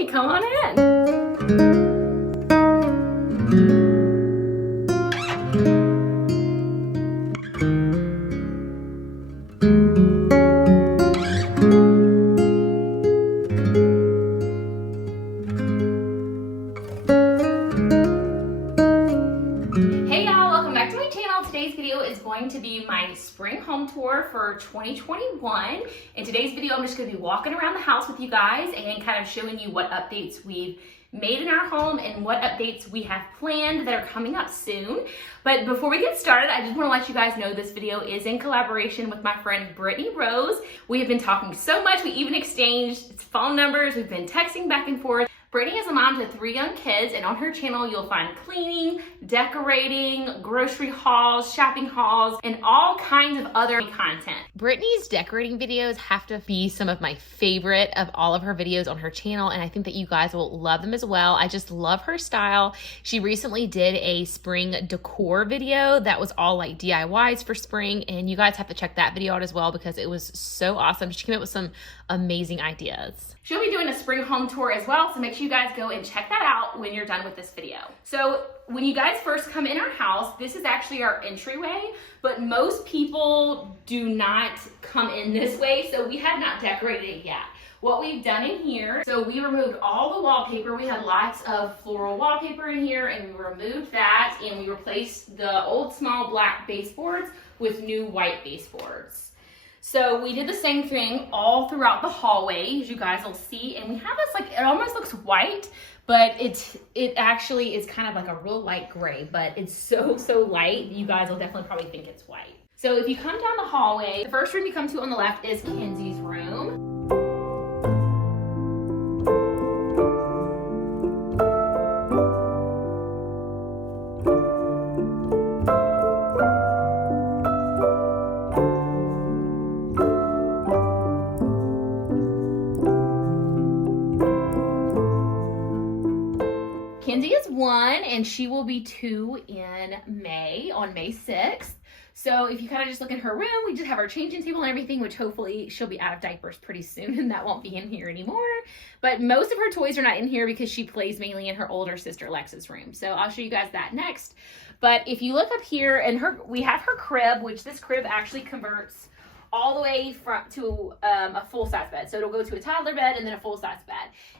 Hey, come on in. Hey y'all, welcome back to my channel. Today's video is going to be my spring home tour for 2021. In today's video, I'm just going to be walking around the house with you guys and kind of showing you what updates we've made in our home and what updates we have planned that are coming up soon. But before we get started, I just want to let you guys know this video is in collaboration with my friend Brittany Rose. We have been talking so much, we even exchanged phone numbers, we've been texting back and forth. Brittany is a mom to 3 young kids, and on her channel you'll find cleaning, decorating, grocery hauls, shopping hauls, and all kinds of other content. Brittany's decorating videos have to be some of my favorite of all of her videos on her channel, and I think that you guys will love them as well. I just love her style. She recently did a spring decor video that was all like DIYs for spring, and you guys have to check that video out as well because it was so awesome. She came up with some amazing ideas. She'll be doing a spring home tour as well, so make sure you guys go and check that out when you're done with this video. So when you guys first come in our house, this is actually our entryway, but most people do not come in this way, so we have not decorated it yet. What we've done in here, so we removed all the wallpaper. We had lots of floral wallpaper in here, and we removed that, and we replaced the old small black baseboards with new white baseboards. So we did the same thing all throughout the hallway, as you guys will see, and we have this, like, it almost looks white, but it actually is kind of like a real light gray, but it's so light, you guys will definitely probably think it's white. So if you come down the hallway, the first room you come to on the left is Kenzie's room. Kenzie is 1 and she will be 2 in May, on May 6th. So if you kind of just look at her room, we just have our changing table and everything, which hopefully she'll be out of diapers pretty soon and that won't be in here anymore. But most of her toys are not in here because she plays mainly in her older sister Lexa's room. So I'll show you guys that next. But if you look up here, and we have her crib, which this crib actually converts all the way to a full-size bed. So it'll go to a toddler bed and then a full-size bed.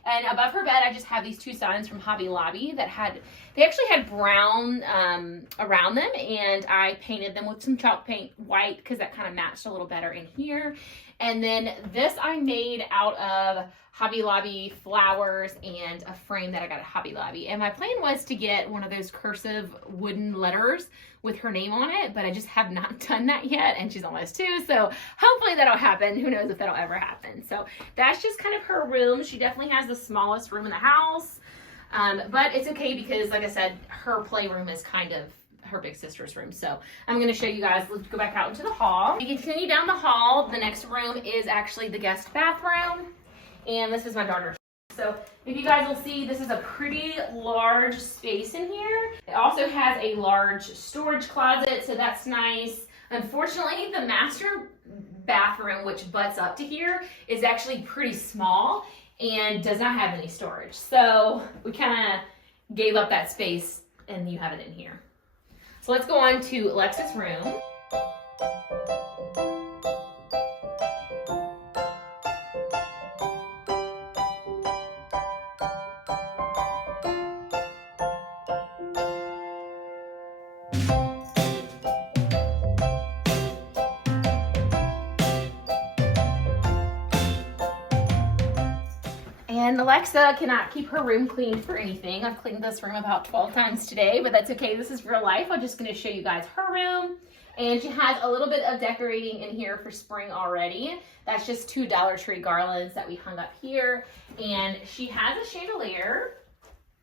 And above her bed, I just have these 2 signs from Hobby Lobby that they actually had brown around them, and I painted them with some chalk paint white because that kind of matched a little better in here. And then this I made out of Hobby Lobby flowers and a frame that I got at Hobby Lobby. And my plan was to get one of those cursive wooden letters with her name on it, but I just have not done that yet, and she's almost 2, so hopefully that'll happen. Who knows if that'll ever happen. So that's just kind of her room. She definitely has the smallest room in the house, but it's okay because, like I said, her playroom is kind of her big sister's room. So I'm going to show you guys. Let's go back out into the hall. We continue down the hall. The next room is actually the guest bathroom, and this is my daughter's. So if you guys will see, this is a pretty large space in here. It also has a large storage closet, so that's nice. Unfortunately, the master bathroom, which butts up to here, is actually pretty small and does not have any storage. So we kind of gave up that space, and you have it in here. So let's go on to Lexa's room. And Alexa cannot keep her room clean for anything. I've cleaned this room about 12 times today, but that's okay. This is real life. I'm just going to show you guys her room. And she has a little bit of decorating in here for spring already. That's just 2 Dollar Tree garlands that we hung up here. And she has a chandelier.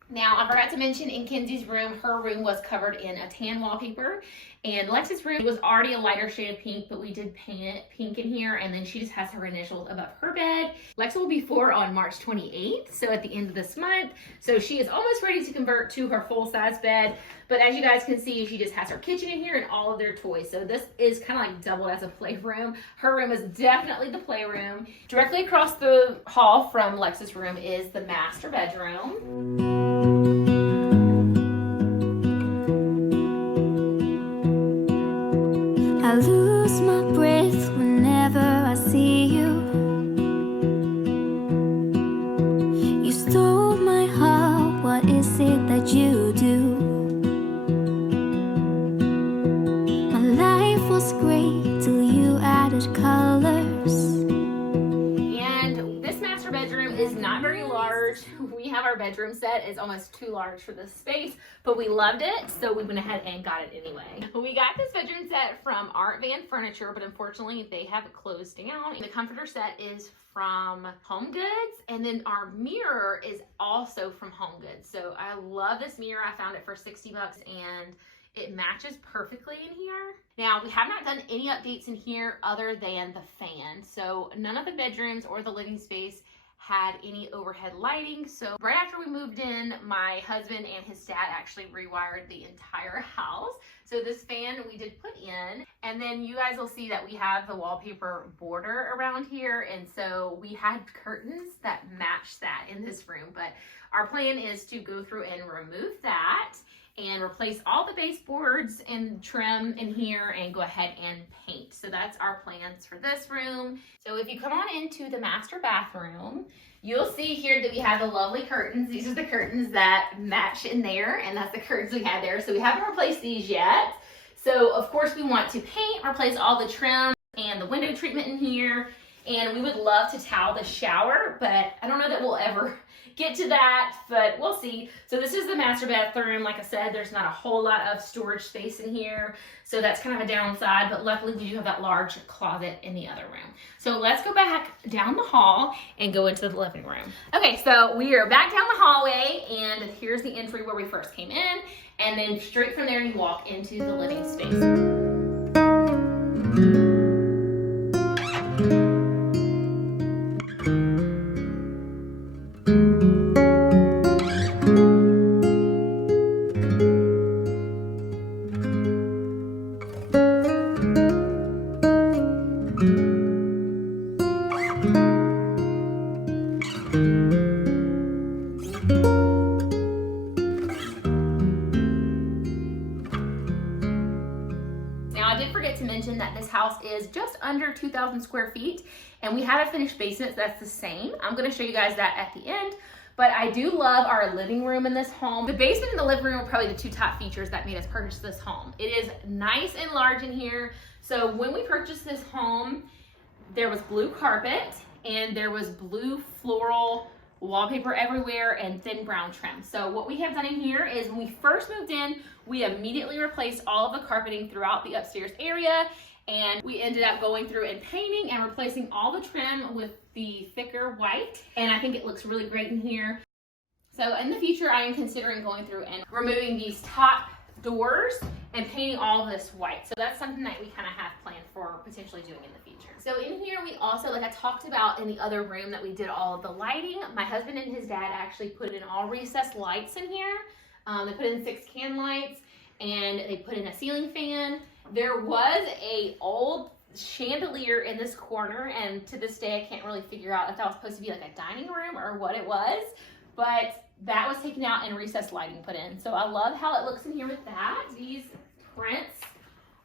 Now, I forgot to mention in Kenzie's room, her room was covered in a tan wallpaper, and Lexa's room was already a lighter shade of pink, but we did paint it pink in here, and then she just has her initials above her bed. Lexa will be 4 on March 28th, so at the end of this month. So she is almost ready to convert to her full-size bed, but as you guys can see, she just has her kitchen in here and all of their toys. So this is kind of like doubled as a playroom. Her room is definitely the playroom. Directly across the hall from Lexa's room is the master bedroom. I lose my breath whenever I see you. You stole my heart, what is it that you do? My life was great till you added colors. And this master bedroom is not very large. We have our bedroom set. It's almost too large for this space, but we loved it, so we went ahead and got it anyway. We got this bedroom set from Art Van Furniture, but unfortunately they have it closed down. The comforter set is from Home Goods, and then our mirror is also from Home Goods. So I love this mirror. I found it for 60 bucks and it matches perfectly in here. Now, we have not done any updates in here other than the fan. So none of the bedrooms or the living space had any overhead lighting. So right after we moved in, my husband and his dad actually rewired the entire house. So this fan we did put in, and then you guys will see that we have the wallpaper border around here, and so we had curtains that match that in this room. But our plan is to go through and remove that and replace all the baseboards and trim in here and go ahead and paint. So that's our plans for this room. So if you come on into the master bathroom, you'll see here that we have the lovely curtains. These are the curtains that match in there, and that's the curtains we had there. So we haven't replaced these yet. So of course we want to paint, replace all the trim and the window treatment in here. And we would love to towel the shower, but I don't know that we'll ever get to that, but we'll see. So this is the master bathroom. Like I said, there's not a whole lot of storage space in here, so that's kind of a downside, but luckily we do have that large closet in the other room. So let's go back down the hall and go into the living room. Okay, so we are back down the hallway, and here's the entry where we first came in, and then straight from there you walk into the living space. That this house is just under 2,000 square feet, and we have a finished basement that's the same. I'm going to show you guys that at the end, but I do love our living room in this home. The basement and the living room are probably the two top features that made us purchase this home. It is nice and large in here. So when we purchased this home, there was blue carpet and there was blue floral wallpaper everywhere and thin brown trim. So what we have done in here is when we first moved in, we immediately replaced all of the carpeting throughout the upstairs area, and we ended up going through and painting and replacing all the trim with the thicker white, and I think it looks really great in here. So in the future, I am considering going through and removing these top doors and painting all of this white. So that's something that we kind of have planned for potentially doing in the future. So in here we also, like I talked about in the other room that we did all of the lighting, my husband and his dad actually put in all recessed lights in here. They put in 6 can lights, and they put in a ceiling fan. There was a old chandelier in this corner, and to this day I can't really figure out if that was supposed to be like a dining room or what it was, but that was taken out and recessed lighting put in. So I love how it looks in here with that. These prints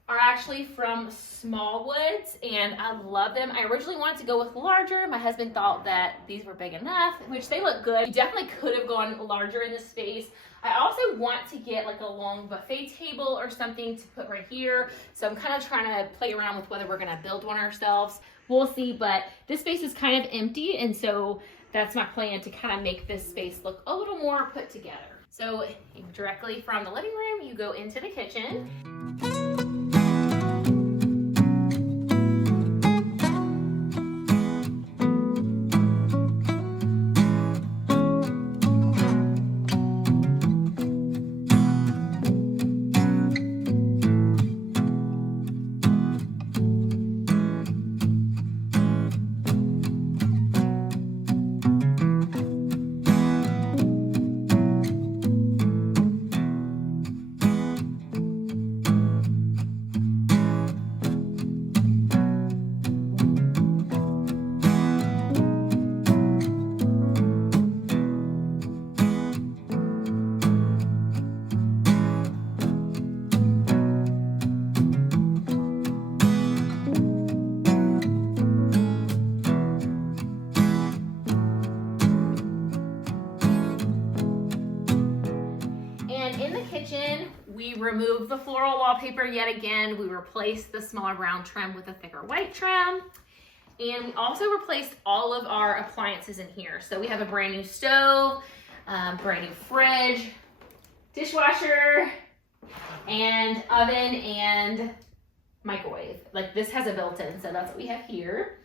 are actually from Smallwoods, and I love them. I originally wanted to go with larger. My husband thought that these were big enough, which they look good. You definitely could have gone larger in this space. I also want to get like a long buffet table or something to put right here. So I'm kind of trying to play around with whether we're gonna build one ourselves. We'll see, but this space is kind of empty, and so that's my plan, to kind of make this space look a little more put together. So directly from the living room, you go into the kitchen. we removed the floral wallpaper yet again. We replaced the smaller brown trim with a thicker white trim. And we also replaced all of our appliances in here. So we have a brand new stove, brand new fridge, dishwasher, and oven and microwave. Like this has a built-in, so that's what we have here.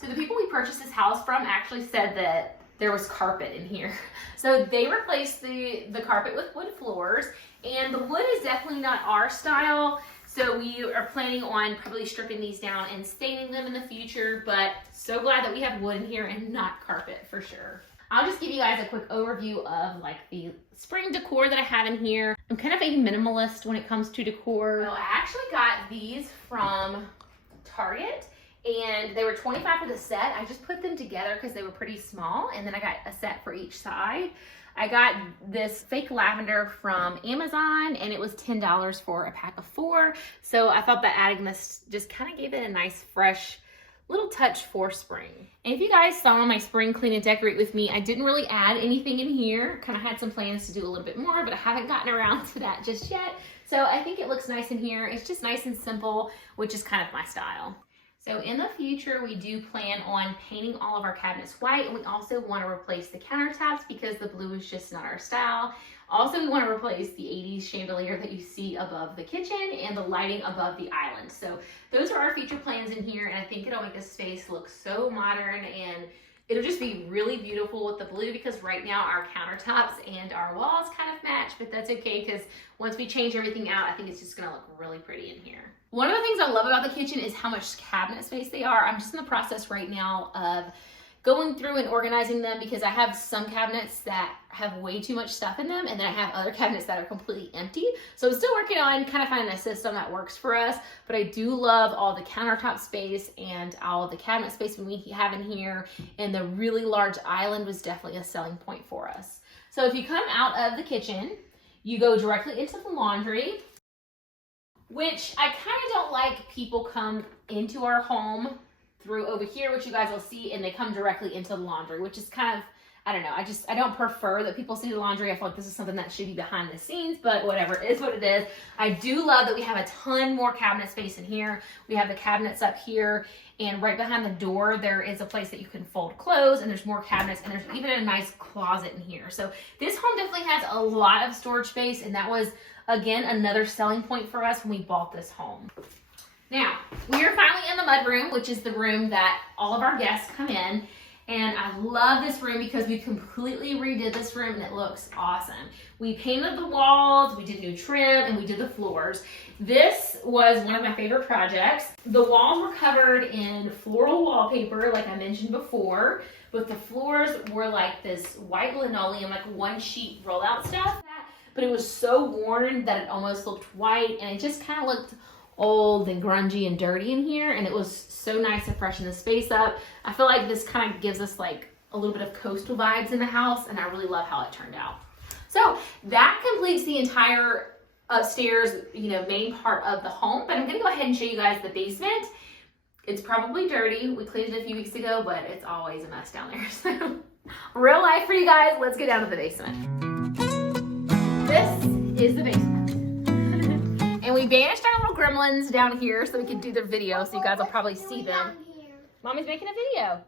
So the people we purchased this house from actually said that there was carpet in here. So they replaced the carpet with wood floors, and the wood is definitely not our style. So we are planning on probably stripping these down and staining them in the future, but so glad that we have wood in here and not carpet for sure. I'll just give you guys a quick overview of like the spring decor that I have in here. I'm kind of a minimalist when it comes to decor. So I actually got these from Target, and they were $25 for the set. I just put them together because they were pretty small, and then I got a set for each side. I got this fake lavender from Amazon, and it was $10 for a pack of 4. So I thought that adding this just kind of gave it a nice fresh little touch for spring. And if you guys saw my spring clean and decorate with me, I didn't really add anything in here. Kind of had some plans to do a little bit more, but I haven't gotten around to that just yet. So I think it looks nice in here. It's just nice and simple, which is kind of my style. So in the future, we do plan on painting all of our cabinets white, and we also want to replace the countertops because the blue is just not our style. Also, we want to replace the 80s chandelier that you see above the kitchen and the lighting above the island. So those are our future plans in here, and I think it'll make the space look so modern, and it'll just be really beautiful with the blue because right now our countertops and our walls kind of match, but that's okay because once we change everything out, I think it's just going to look really pretty in here. One of the things I love about the kitchen is how much cabinet space they are. I'm just in the process right now of going through and organizing them because I have some cabinets that have way too much stuff in them, and then I have other cabinets that are completely empty. So I'm still working on kind of finding a system that works for us, but I do love all the countertop space and all the cabinet space we have in here, and the really large island was definitely a selling point for us. So if you come out of the kitchen, you go directly into the laundry, which I kind of don't like people come into our home through over here, which you guys will see, and they come directly into the laundry, which is kind of, I don't know, I don't prefer that people see the laundry. I feel like this is something that should be behind the scenes, but whatever, it is what it is. I do love that we have a ton more cabinet space in here. We have the cabinets up here, and right behind the door, there is a place that you can fold clothes, and there's more cabinets, and there's even a nice closet in here. So this home definitely has a lot of storage space, and that was, again, another selling point for us when we bought this home. Now, we are finally in the mudroom, which is the room that all of our guests come in. And I love this room because we completely redid this room and it looks awesome. We painted the walls, we did new trim, and we did the floors. This was one of my favorite projects. The walls were covered in floral wallpaper, like I mentioned before, but the floors were like this white linoleum, like one sheet rollout stuff. But it was so worn that it almost looked white, and it just kind of looked old and grungy and dirty in here, and it was so nice to freshen the space up. I feel like this kind of gives us like a little bit of coastal vibes in the house, and I really love how it turned out. So that completes the entire upstairs, main part of the home, but I'm gonna go ahead and show you guys the basement. It's probably dirty. We cleaned it a few weeks ago, but it's always a mess down there. So real life for you guys, let's get down to the basement. This is the basement. And we banished our little gremlins down here so we could do their video, so you guys will probably see them. Mommy's making a video.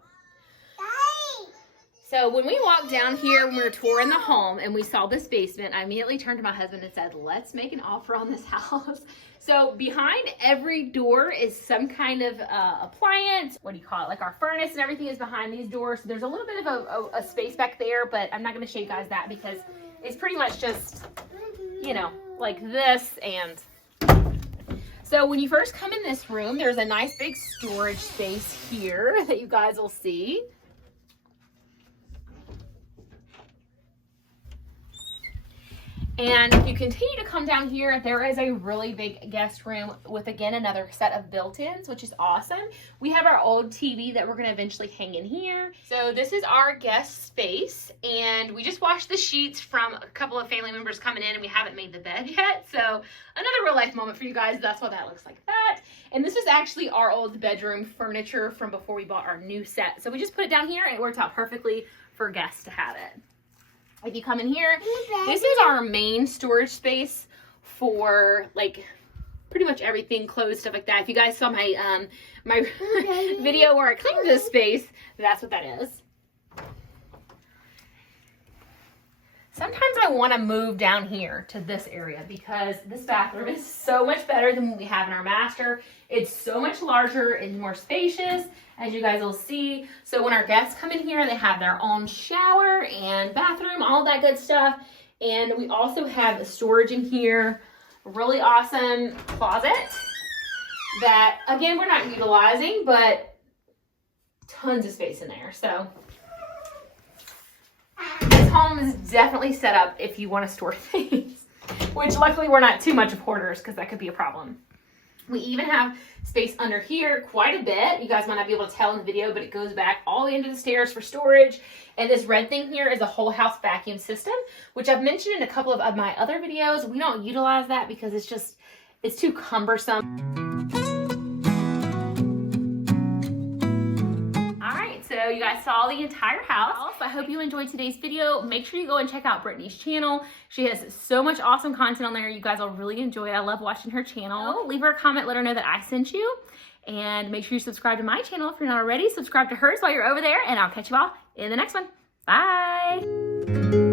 So when we walked down here when we were touring the home and we saw this basement, I immediately turned to my husband and said, let's make an offer on this house. So behind every door is some kind of appliance. What do you call it? Like our furnace and everything is behind these doors. So there's a little bit of a space back there, but I'm not going to show you guys that because it's pretty much just, like this. And so when you first come in this room, there's a nice big storage space here that you guys will see. And if you continue to come down here, there is a really big guest room with, again, another set of built-ins, which is awesome. We have our old TV that we're going to eventually hang in here. So this is our guest space, and we just washed the sheets from a couple of family members coming in, and we haven't made the bed yet. So another real life moment for you guys. That's why that looks like that. And this is actually our old bedroom furniture from before we bought our new set. So we just put it down here, and it worked out perfectly for guests to have it. If you come in here, this is our main storage space for like pretty much everything, clothes, stuff like that. If you guys saw my my video where I cleaned this space, that's what that is. Sometimes I want to move down here to this area because this bathroom is so much better than what we have in our master. It's so much larger and more spacious, as you guys will see. So when our guests come in here, they have their own shower and bathroom, all that good stuff. And we also have storage in here, really awesome closet that, again, we're not utilizing, but tons of space in there. So this home is definitely set up if you want to store things, which luckily we're not too much of hoarders because that could be a problem. We even have space under here quite a bit. You guys might not be able to tell in the video, but it goes back all the way into the stairs for storage. And this red thing here is a whole house vacuum system, which I've mentioned in a couple of my other videos. We don't utilize that because it's too cumbersome. So you guys saw the entire house. I hope you enjoyed today's video. Make sure you go and check out Brittany's channel. She has so much awesome content on there. You guys will really enjoy it. I love watching her channel. Leave her a comment, let her know that I sent you. And make sure you subscribe to my channel if you're not already. Subscribe to hers while you're over there. And I'll catch you all in the next one. Bye.